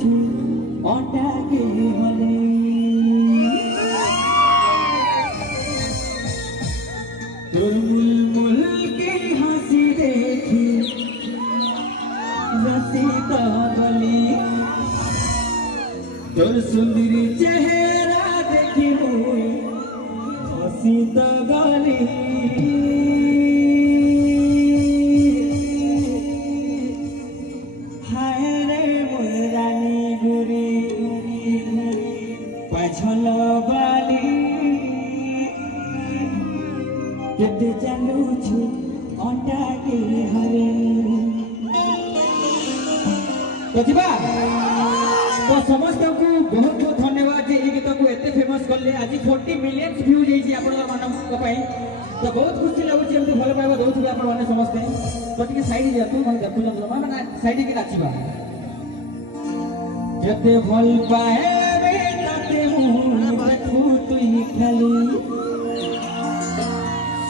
छु अंडा के हले तोर मुल के हंसी देखी रसीदा गली तोर सुंदरी चेहरा देखी मुई रसीदा गली पछल बाली केते चालू छु अंडा के हरे प्रतिभा तो समस्त को बहुत बहुत धन्यवाद जे ई गीत को एते फेमस करले आज 40 मिलियन व्यू जेछि आपण मानक पई तो बहुत खुशी लागुछि एमते भल पाइबा दउछि आपण माने समस्त तो टिके साइड जे तू मन देखु न माने साइड के नाचिबा केते भल पाए खाली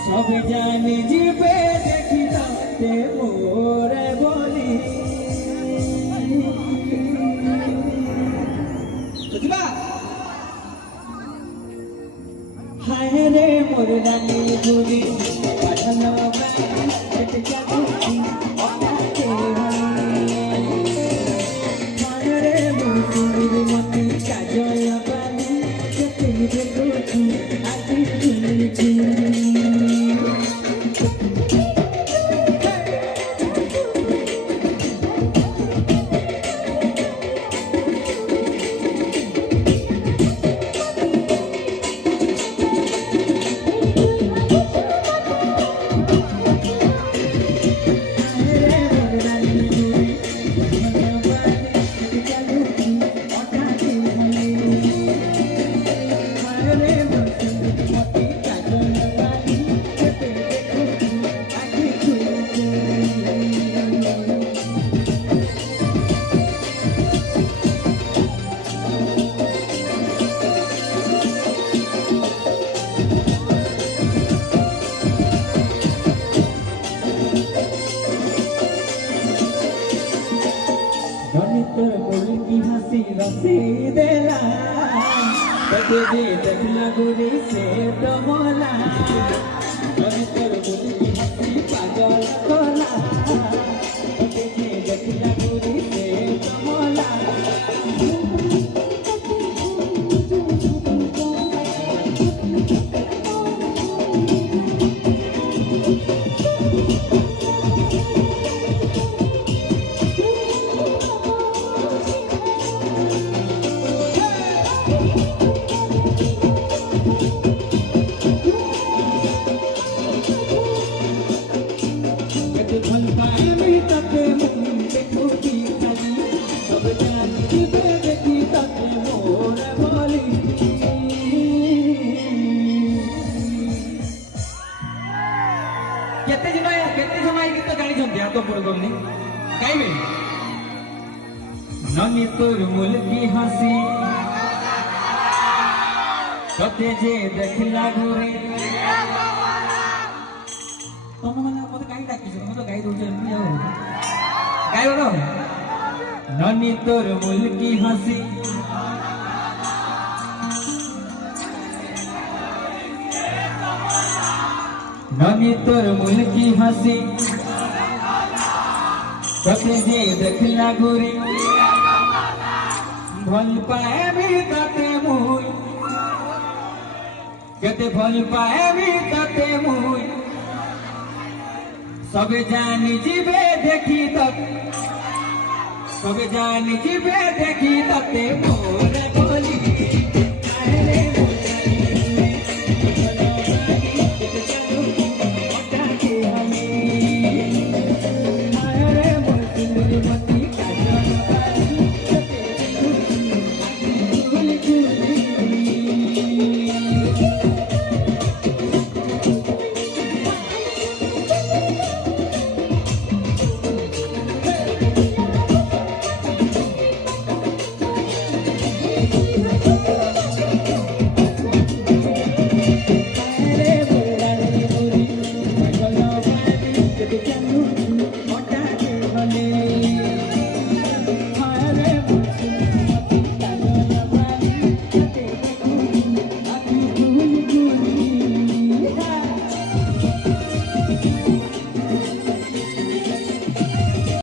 सब जानी जीवे देखी ताते मोरे बोली बुझबा हाय रे मोर रानी गुरी पठन में केट जाती ओके हाय रे मोर गुरी मती काजल बाली केते देखो आती तुझी तोर बोल की हंसी रसी देला तुझे देखला गोरी से डमला तोर बोल की हंसी पागल कोला तुझे देखला गोरी से डमला ननी तोर मुल की हंसी कते जे देखला गोरे तुम माने मते काई डाकी छ मते गाई दोछ गाई बोलो ननी तोर मुल की हंसी ननी तोर मुल की हंसी कते जे देखला गोरे भल पाए भी तते मुई केते भल पाए भी तते मुई सब जानी जीवे देखी तते सब जानी जीवे देखी तते मोर